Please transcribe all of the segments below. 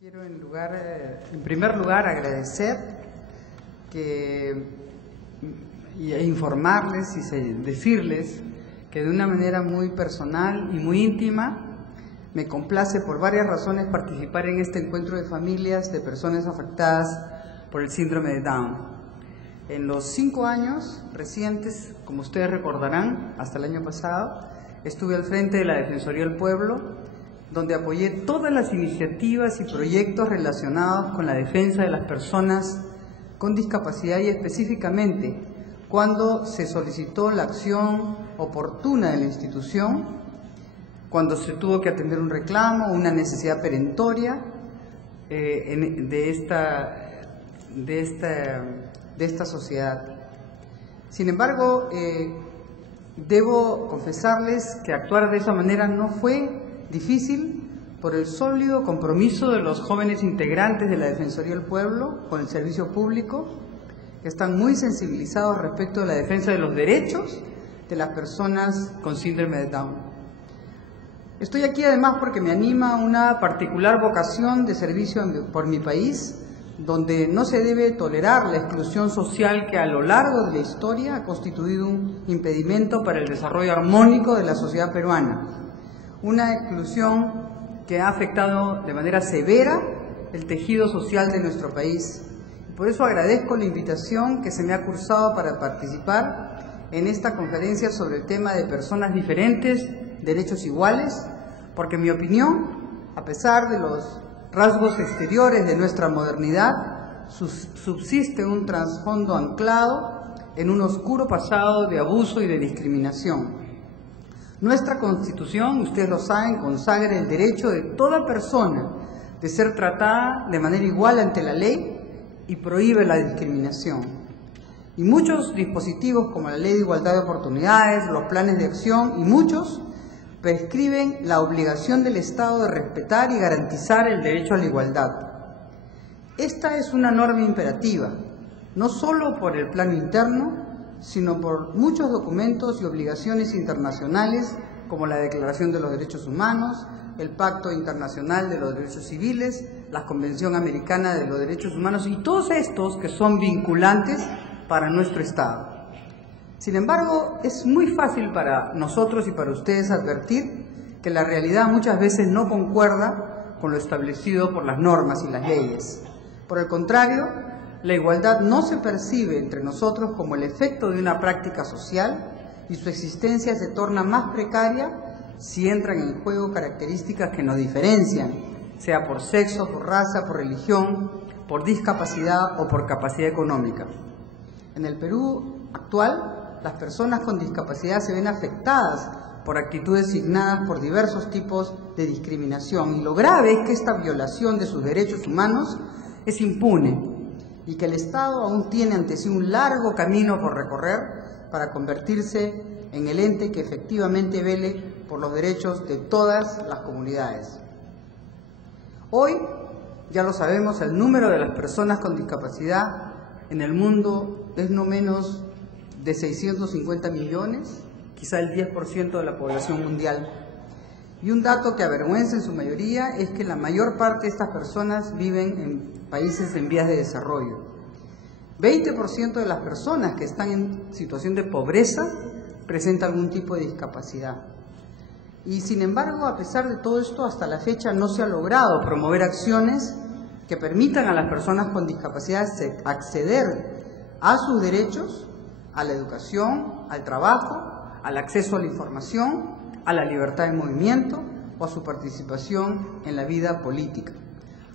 Quiero en primer lugar agradecer e informarles y decirles que de una manera muy personal y muy íntima me complace por varias razones participar en este encuentro de familias de personas afectadas por el síndrome de Down. En los 5 años recientes, como ustedes recordarán, hasta el año pasado, estuve al frente de la Defensoría del Pueblo, donde apoyé todas las iniciativas y proyectos relacionados con la defensa de las personas con discapacidad y específicamente cuando se solicitó la acción oportuna de la institución, cuando se tuvo que atender un reclamo, una necesidad perentoria de esta sociedad. Sin embargo, debo confesarles que actuar de esa manera no fue difícil por el sólido compromiso de los jóvenes integrantes de la Defensoría del Pueblo con el servicio público, que están muy sensibilizados respecto de la defensa de los derechos de las personas con síndrome de Down. Estoy aquí además porque me anima una particular vocación de servicio por mi país, donde no se debe tolerar la exclusión social que a lo largo de la historia ha constituido un impedimento para el desarrollo armónico de la sociedad peruana. Una exclusión que ha afectado de manera severa el tejido social de nuestro país. Por eso agradezco la invitación que se me ha cursado para participar en esta conferencia sobre el tema de personas diferentes, derechos iguales, porque en mi opinión, a pesar de los rasgos exteriores de nuestra modernidad, subsiste un trasfondo anclado en un oscuro pasado de abuso y de discriminación. Nuestra Constitución, ustedes lo saben, consagra el derecho de toda persona de ser tratada de manera igual ante la ley y prohíbe la discriminación. Y muchos dispositivos como la Ley de Igualdad de Oportunidades, los planes de acción y muchos prescriben la obligación del Estado de respetar y garantizar el derecho a la igualdad. Esta es una norma imperativa, no solo por el plano interno, sino por muchos documentos y obligaciones internacionales como la Declaración de los Derechos Humanos, el Pacto Internacional de los Derechos Civiles, la Convención Americana de los Derechos Humanos y todos estos que son vinculantes para nuestro Estado. Sin embargo, es muy fácil para nosotros y para ustedes advertir que la realidad muchas veces no concuerda con lo establecido por las normas y las leyes. Por el contrario, la igualdad no se percibe entre nosotros como el efecto de una práctica social y su existencia se torna más precaria si entran en juego características que nos diferencian, sea por sexo, por raza, por religión, por discapacidad o por capacidad económica. En el Perú actual, las personas con discapacidad se ven afectadas por actitudes signadas por diversos tipos de discriminación y lo grave es que esta violación de sus derechos humanos es impune y que el Estado aún tiene ante sí un largo camino por recorrer para convertirse en el ente que efectivamente vele por los derechos de todas las comunidades. Hoy, ya lo sabemos, el número de las personas con discapacidad en el mundo es no menos de 650 millones, quizá el 10% de la población mundial. Y un dato que avergüenza en su mayoría es que la mayor parte de estas personas viven en países en vías de desarrollo. 20% de las personas que están en situación de pobreza presentan algún tipo de discapacidad. Y sin embargo, a pesar de todo esto, hasta la fecha no se ha logrado promover acciones que permitan a las personas con discapacidad acceder a sus derechos, a la educación, al trabajo, al acceso a la información, a la libertad de movimiento o a su participación en la vida política.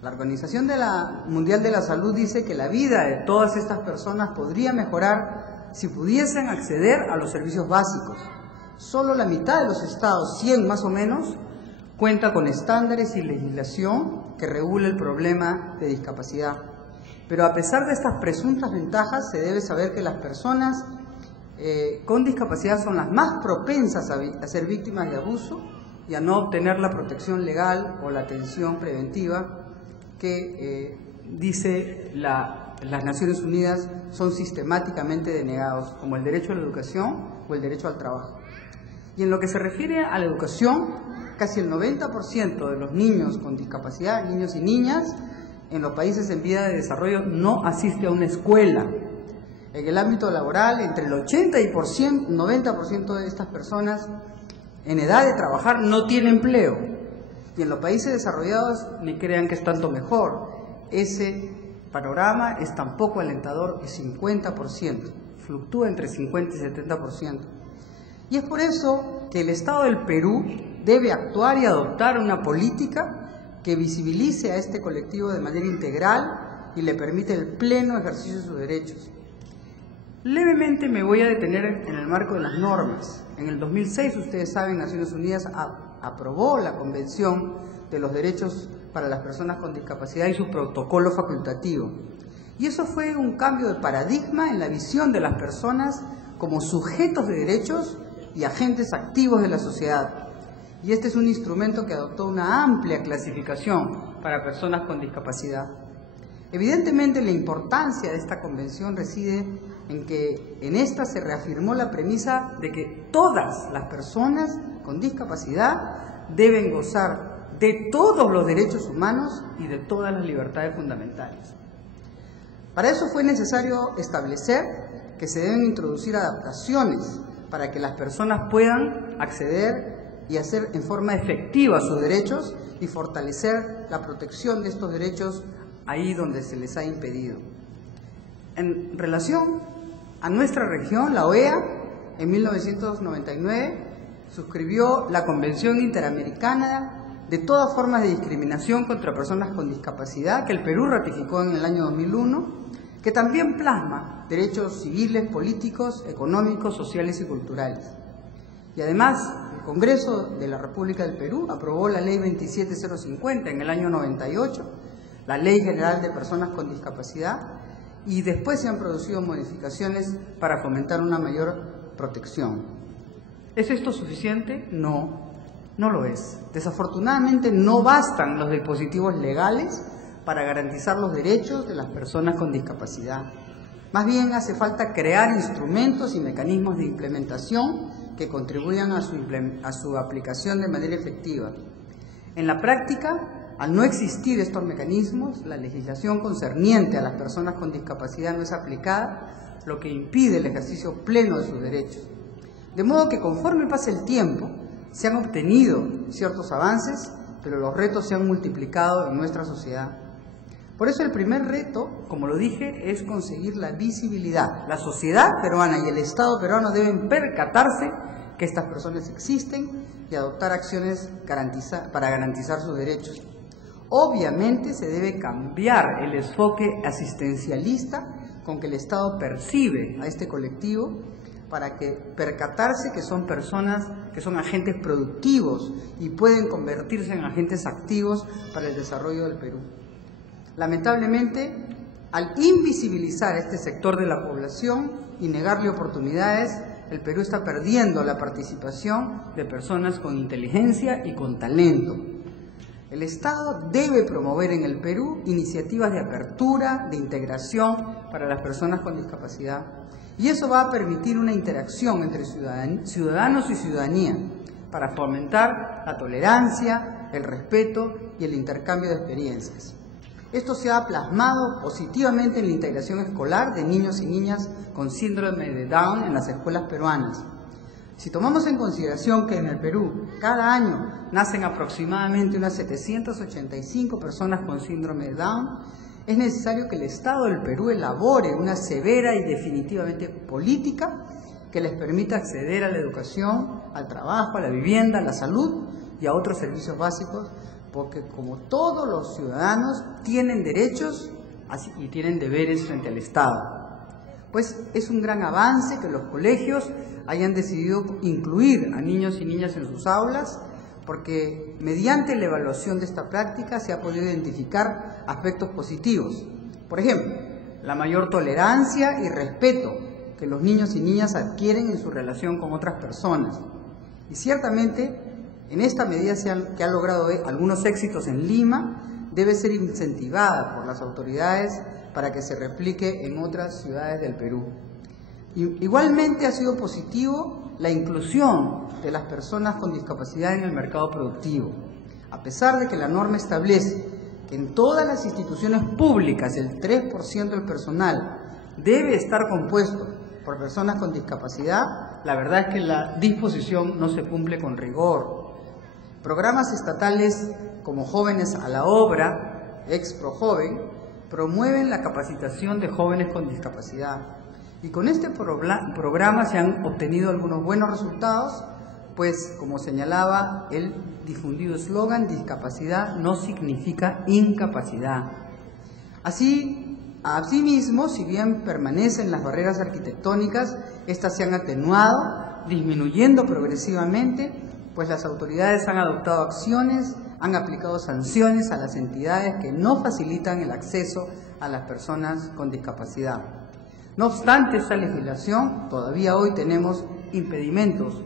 La Organización Mundial de la Salud dice que la vida de todas estas personas podría mejorar si pudiesen acceder a los servicios básicos. Solo la mitad de los estados, 100 más o menos, cuenta con estándares y legislación que regule el problema de discapacidad. Pero a pesar de estas presuntas ventajas, se debe saber que las personas con discapacidad son las más propensas a ser víctimas de abuso y a no obtener la protección legal o la atención preventiva que dice las Naciones Unidas son sistemáticamente denegados, como el derecho a la educación o el derecho al trabajo. Y en lo que se refiere a la educación, casi el 90% de los niños con discapacidad, niños y niñas, en los países en vía de desarrollo no asiste a una escuela. En el ámbito laboral, entre el 80 y 90% de estas personas en edad de trabajar no tienen empleo. Y en los países desarrollados, ni crean que es tanto mejor. Ese panorama es tan poco alentador que 50%, fluctúa entre 50 y 70%. Y es por eso que el Estado del Perú debe actuar y adoptar una política que visibilice a este colectivo de manera integral y le permite el pleno ejercicio de sus derechos. Levemente me voy a detener en el marco de las normas. En el 2006, ustedes saben, Naciones Unidas aprobó la Convención de los Derechos para las Personas con Discapacidad y su protocolo facultativo. Y eso fue un cambio de paradigma en la visión de las personas como sujetos de derechos y agentes activos de la sociedad. Y este es un instrumento que adoptó una amplia clasificación para personas con discapacidad. Evidentemente, la importancia de esta convención reside en que en esta se reafirmó la premisa de que todas las personas con discapacidad deben gozar de todos los derechos humanos y de todas las libertades fundamentales. Para eso fue necesario establecer que se deben introducir adaptaciones para que las personas puedan acceder y hacer en forma efectiva sus derechos y fortalecer la protección de estos derechos ahí donde se les ha impedido. En relación a nuestra región, la OEA, en 1999, suscribió la Convención Interamericana de todas formas de discriminación contra personas con discapacidad, que el Perú ratificó en el año 2001, que también plasma derechos civiles, políticos, económicos, sociales y culturales. Y además, el Congreso de la República del Perú aprobó la Ley 27050 en el año 98, la Ley General de Personas con Discapacidad, y después se han producido modificaciones para fomentar una mayor protección. ¿Es esto suficiente? No, no lo es. Desafortunadamente no bastan los dispositivos legales para garantizar los derechos de las personas con discapacidad. Más bien hace falta crear instrumentos y mecanismos de implementación que contribuyan a su aplicación de manera efectiva. En la práctica, al no existir estos mecanismos, la legislación concerniente a las personas con discapacidad no es aplicada, lo que impide el ejercicio pleno de sus derechos. De modo que conforme pasa el tiempo, se han obtenido ciertos avances, pero los retos se han multiplicado en nuestra sociedad. Por eso el primer reto, como lo dije, es conseguir la visibilidad. La sociedad peruana y el Estado peruano deben percatarse que estas personas existen y adoptar acciones para garantizar sus derechos. Obviamente se debe cambiar el enfoque asistencialista con que el Estado percibe a este colectivo para que percatarse que son personas que son agentes productivos y pueden convertirse en agentes activos para el desarrollo del Perú. Lamentablemente, al invisibilizar a este sector de la población y negarle oportunidades, el Perú está perdiendo la participación de personas con inteligencia y con talento. El Estado debe promover en el Perú iniciativas de apertura, de integración para las personas con discapacidad. Y eso va a permitir una interacción entre ciudadanos y ciudadanía para fomentar la tolerancia, el respeto y el intercambio de experiencias. Esto se ha plasmado positivamente en la integración escolar de niños y niñas con síndrome de Down en las escuelas peruanas. Si tomamos en consideración que en el Perú cada año nacen aproximadamente unas 785 personas con síndrome de Down, es necesario que el Estado del Perú elabore una severa y definitivamente política que les permita acceder a la educación, al trabajo, a la vivienda, a la salud y a otros servicios básicos, porque como todos los ciudadanos tienen derechos y tienen deberes frente al Estado. Pues es un gran avance que los colegios hayan decidido incluir a niños y niñas en sus aulas, porque mediante la evaluación de esta práctica se ha podido identificar aspectos positivos. Por ejemplo, la mayor tolerancia y respeto que los niños y niñas adquieren en su relación con otras personas. Y ciertamente, en esta medida que ha logrado algunos éxitos en Lima, debe ser incentivada por las autoridades para que se replique en otras ciudades del Perú. Igualmente ha sido positivo la inclusión de las personas con discapacidad en el mercado productivo. A pesar de que la norma establece que en todas las instituciones públicas el 3% del personal debe estar compuesto por personas con discapacidad, la verdad es que la disposición no se cumple con rigor. Programas estatales como Jóvenes a la Obra, ex-Projoven, promueven la capacitación de jóvenes con discapacidad. Y con este programa se han obtenido algunos buenos resultados, pues, como señalaba el difundido eslogan, discapacidad no significa incapacidad. Asimismo, si bien permanecen las barreras arquitectónicas, estas se han atenuado, disminuyendo progresivamente, pues las autoridades han adoptado acciones, han aplicado sanciones a las entidades que no facilitan el acceso a las personas con discapacidad. No obstante esta legislación, todavía hoy tenemos impedimentos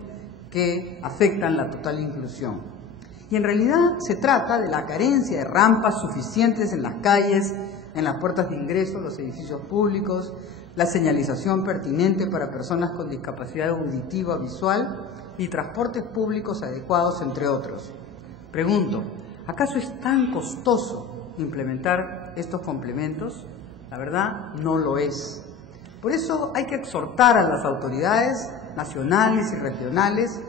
que afectan la total inclusión. Y en realidad se trata de la carencia de rampas suficientes en las calles, en las puertas de ingreso a los edificios públicos, la señalización pertinente para personas con discapacidad auditiva o visual y transportes públicos adecuados, entre otros. Pregunto, ¿acaso es tan costoso implementar estos complementos? La verdad, no lo es. Por eso hay que exhortar a las autoridades nacionales y regionales,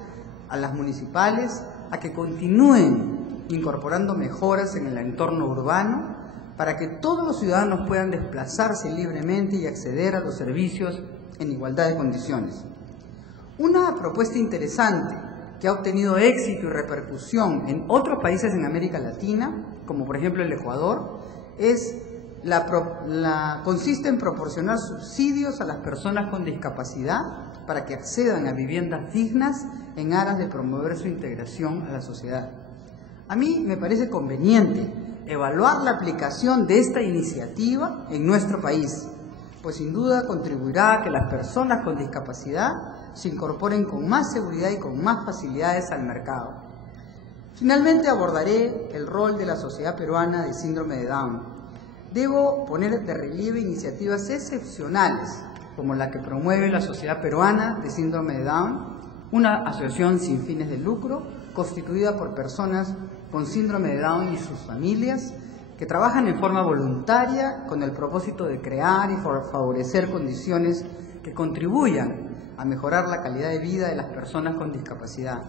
a las municipales, a que continúen incorporando mejoras en el entorno urbano para que todos los ciudadanos puedan desplazarse libremente y acceder a los servicios en igualdad de condiciones. Una propuesta interesante que ha obtenido éxito y repercusión en otros países en América Latina, como por ejemplo el Ecuador, consiste en proporcionar subsidios a las personas con discapacidad para que accedan a viviendas dignas en aras de promover su integración a la sociedad. A mí me parece conveniente evaluar la aplicación de esta iniciativa en nuestro país, pues sin duda contribuirá a que las personas con discapacidad se incorporen con más seguridad y con más facilidades al mercado. Finalmente abordaré el rol de la Sociedad Peruana de Síndrome de Down. Debo poner de relieve iniciativas excepcionales, como la que promueve la Sociedad Peruana de Síndrome de Down, una asociación sin fines de lucro, constituida por personas con síndrome de Down y sus familias, que trabajan en forma voluntaria con el propósito de crear y favorecer condiciones que contribuyan a mejorar la calidad de vida de las personas con discapacidad.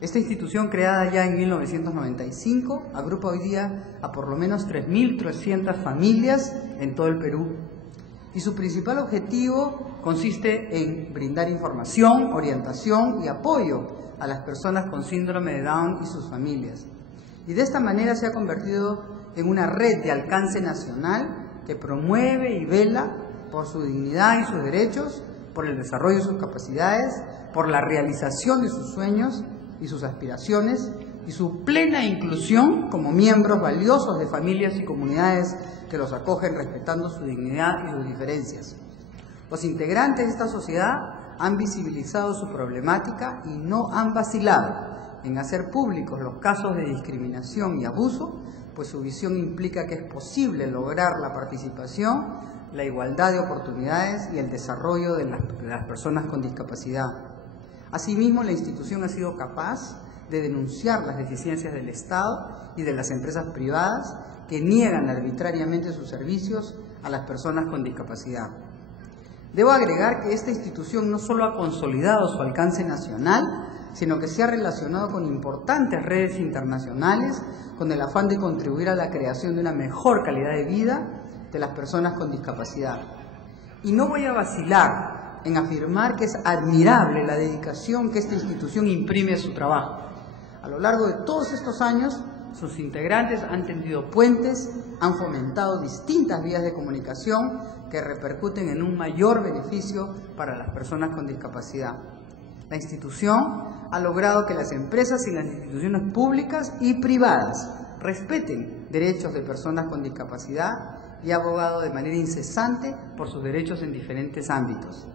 Esta institución, creada ya en 1995, agrupa hoy día a por lo menos 3.300 familias en todo el Perú. Y su principal objetivo consiste en brindar información, orientación y apoyo a las personas con síndrome de Down y sus familias. Y de esta manera se ha convertido en una red de alcance nacional que promueve y vela por su dignidad y sus derechos, por el desarrollo de sus capacidades, por la realización de sus sueños y sus aspiraciones y su plena inclusión como miembros valiosos de familias y comunidades que los acogen respetando su dignidad y sus diferencias. Los integrantes de esta sociedad han visibilizado su problemática y no han vacilado en hacer públicos los casos de discriminación y abuso, pues su visión implica que es posible lograr la participación, la igualdad de oportunidades y el desarrollo de las personas con discapacidad. Asimismo, la institución ha sido capaz de denunciar las deficiencias del Estado y de las empresas privadas que niegan arbitrariamente sus servicios a las personas con discapacidad. Debo agregar que esta institución no solo ha consolidado su alcance nacional, sino que se ha relacionado con importantes redes internacionales con el afán de contribuir a la creación de una mejor calidad de vida de las personas con discapacidad. Y no voy a vacilar en afirmar que es admirable la dedicación que esta institución imprime a su trabajo. A lo largo de todos estos años, sus integrantes han tendido puentes, han fomentado distintas vías de comunicación que repercuten en un mayor beneficio para las personas con discapacidad. La institución ha logrado que las empresas y las instituciones públicas y privadas respeten derechos de personas con discapacidad y ha abogado de manera incesante por sus derechos en diferentes ámbitos.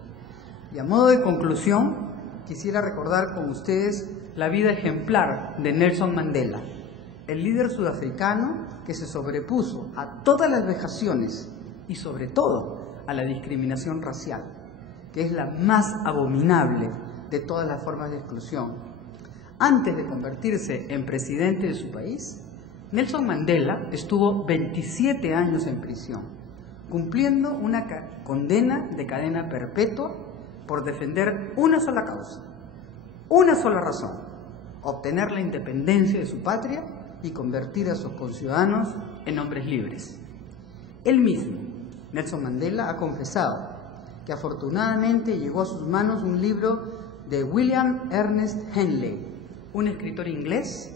Y a modo de conclusión, quisiera recordar con ustedes la vida ejemplar de Nelson Mandela, el líder sudafricano que se sobrepuso a todas las vejaciones y sobre todo a la discriminación racial, que es la más abominable de todas las formas de exclusión. Antes de convertirse en presidente de su país, Nelson Mandela estuvo 27 años en prisión, cumpliendo una condena de cadena perpetua por defender una sola causa, una sola razón: obtener la independencia de su patria y convertir a sus conciudadanos en hombres libres. Él mismo, Nelson Mandela, ha confesado que afortunadamente llegó a sus manos un libro de William Ernest Henley, un escritor inglés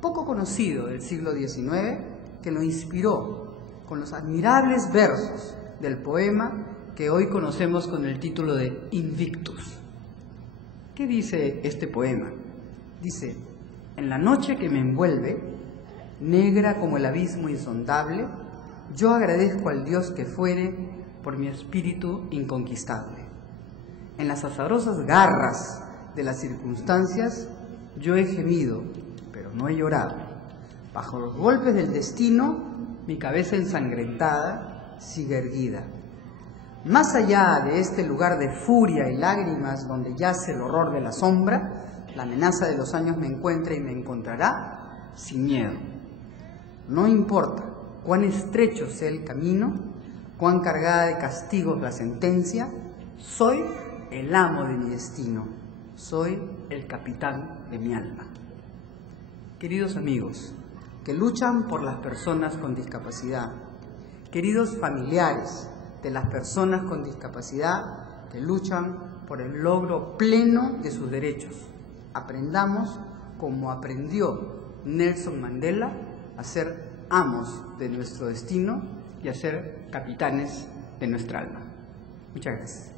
poco conocido del siglo XIX, que lo inspiró con los admirables versos del poema que hoy conocemos con el título de Invictus. ¿Qué dice este poema? Dice: en la noche que me envuelve, negra como el abismo insondable, yo agradezco al Dios que fuere por mi espíritu inconquistable. En las azarosas garras de las circunstancias, yo he gemido, pero no he llorado. Bajo los golpes del destino, mi cabeza ensangrentada sigue erguida. Más allá de este lugar de furia y lágrimas donde yace el horror de la sombra, la amenaza de los años me encuentra y me encontrará sin miedo. No importa cuán estrecho sea el camino, cuán cargada de castigos la sentencia, soy el amo de mi destino, soy el capitán de mi alma. Queridos amigos que luchan por las personas con discapacidad, queridos familiares de las personas con discapacidad que luchan por el logro pleno de sus derechos, aprendamos, como aprendió Nelson Mandela, a ser amos de nuestro destino y a ser capitanes de nuestra alma. Muchas gracias.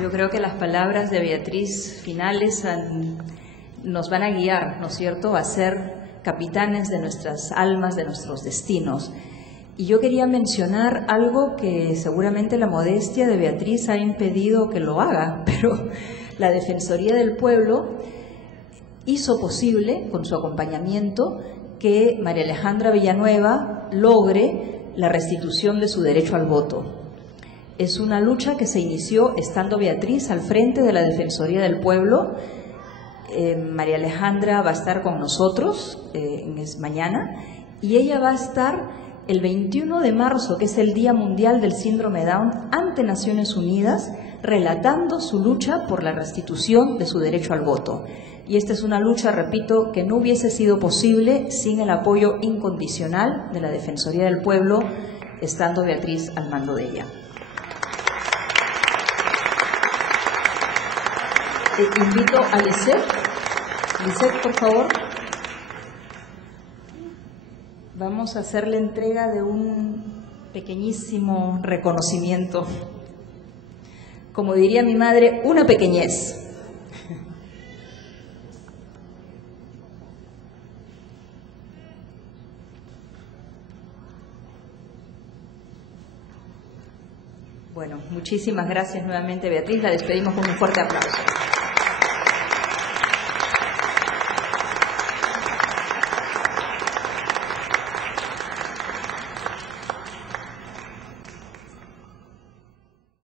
Yo creo que las palabras de Beatriz finales nos van a guiar, ¿no es cierto?, a ser capitanes de nuestras almas, de nuestros destinos. Y yo quería mencionar algo que seguramente la modestia de Beatriz ha impedido que lo haga, pero la Defensoría del Pueblo hizo posible, con su acompañamiento, que María Alejandra Villanueva logre la restitución de su derecho al voto. Es una lucha que se inició estando Beatriz al frente de la Defensoría del Pueblo. María Alejandra va a estar con nosotros mañana, y ella va a estar el 21 de marzo, que es el Día Mundial del Síndrome Down, ante Naciones Unidas, relatando su lucha por la restitución de su derecho al voto. Y esta es una lucha, repito, que no hubiese sido posible sin el apoyo incondicional de la Defensoría del Pueblo, estando Beatriz al mando de ella. Invito a Lisette. Lisette, por favor. Vamos a hacer la entrega de un pequeñísimo reconocimiento. Como diría mi madre, una pequeñez. Bueno, muchísimas gracias nuevamente, Beatriz. La despedimos con un fuerte aplauso.